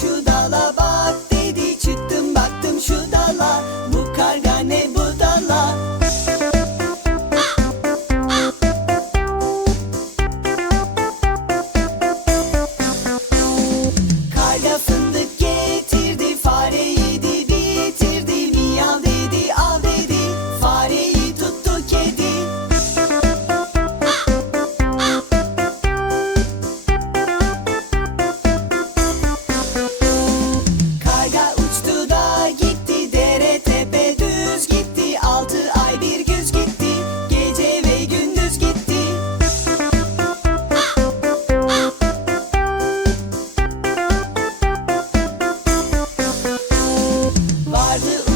şu dala bak dedi çıktım baktım şu dala. Bu karga Bad.